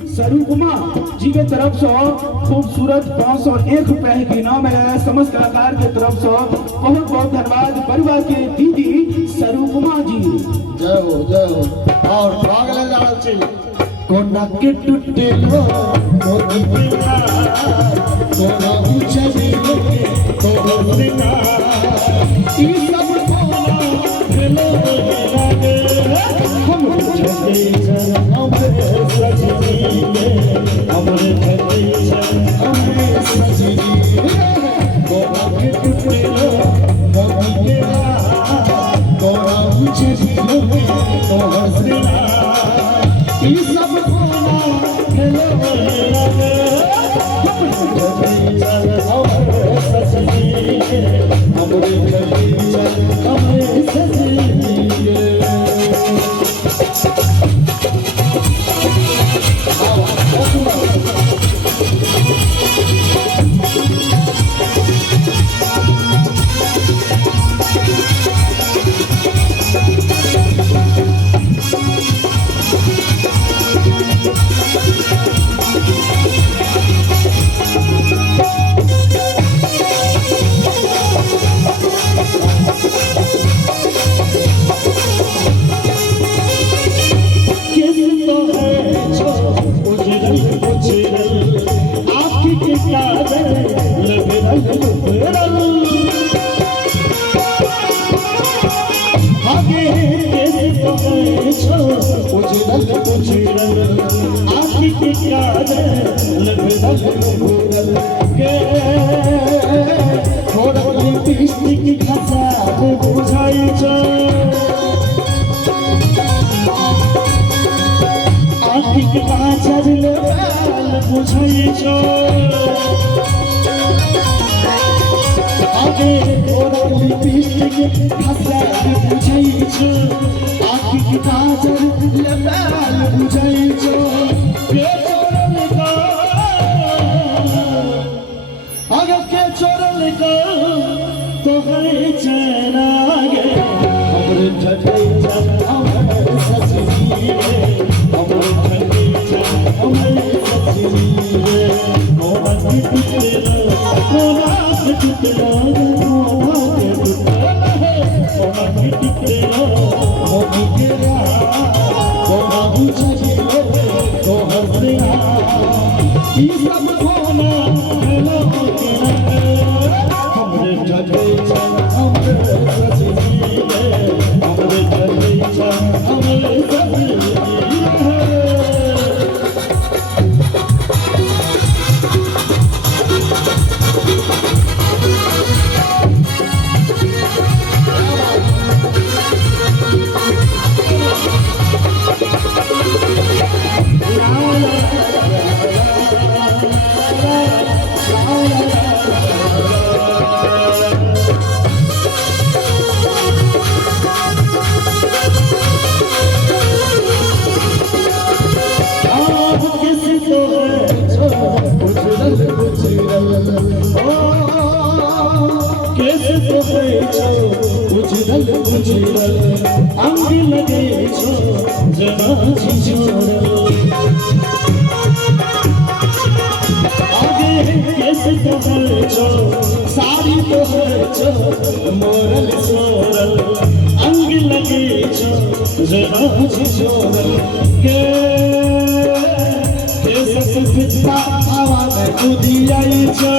जी के तरफ से खूबसूरत 501 रुपए की इनाम है। समस्त कलाकार के तरफ से बहुत बहुत धन्यवाद। परिवार के दीदी सरूपमा जी, जय हो। और भागले जाना चाहिए कोना के टूटे लो मोती कोना ऊंचे दिलो तो सिंगा ई सब कोना हेलो लागे हम चले हमरे सजनी हमरे हमरे सजनी कोना के टूटे लो मोती कोना ऊंचे दिलो तो सिंगा ई सब कोना हेलो लागे हमरे सजनी हमरे सजनी उजरल उजरल अंग लगे छो जना छिछोरल आगे कैसे कहर छो साड़ी तोहर छो मोरल सोरल अंग लगे छो जना छिछोरल कैसे फिरता हवा में कूदी आई छो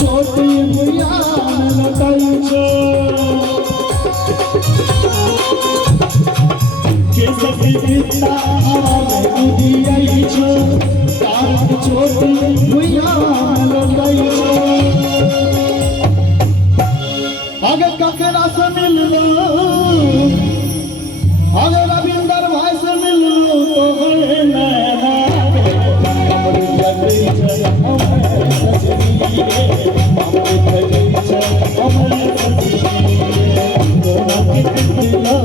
छोटी भैया लटाई छो के सभी पिता हवा में कूदी आई छो तार छोटी भैया लटाई छो अगर ककरा से मिल लो अगर रविंदर भाई से मिल लो तो है नैना हमरे जगई छे हमरे सजनी हमरे जगई छे हमरे सजनी तोरा के दिला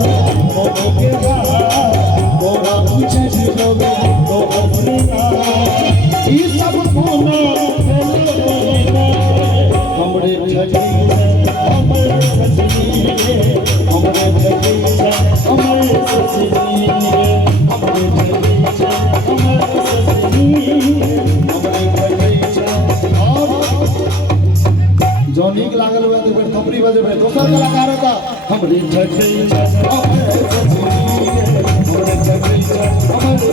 मोहो के तोरा पूछे लोगे तो हंसना ई सब कोना हमरे जगई छे हमरे सजनी हमरे जगई छे हमरे सजनी हमरे जगई छे हमरे सजनी जो नीक लागल हुआ तो फिर थपड़ी बजेबे दोसर कलाकार होता हमरे जगई छे हमरे सजनी हमरे जगई छे हमरे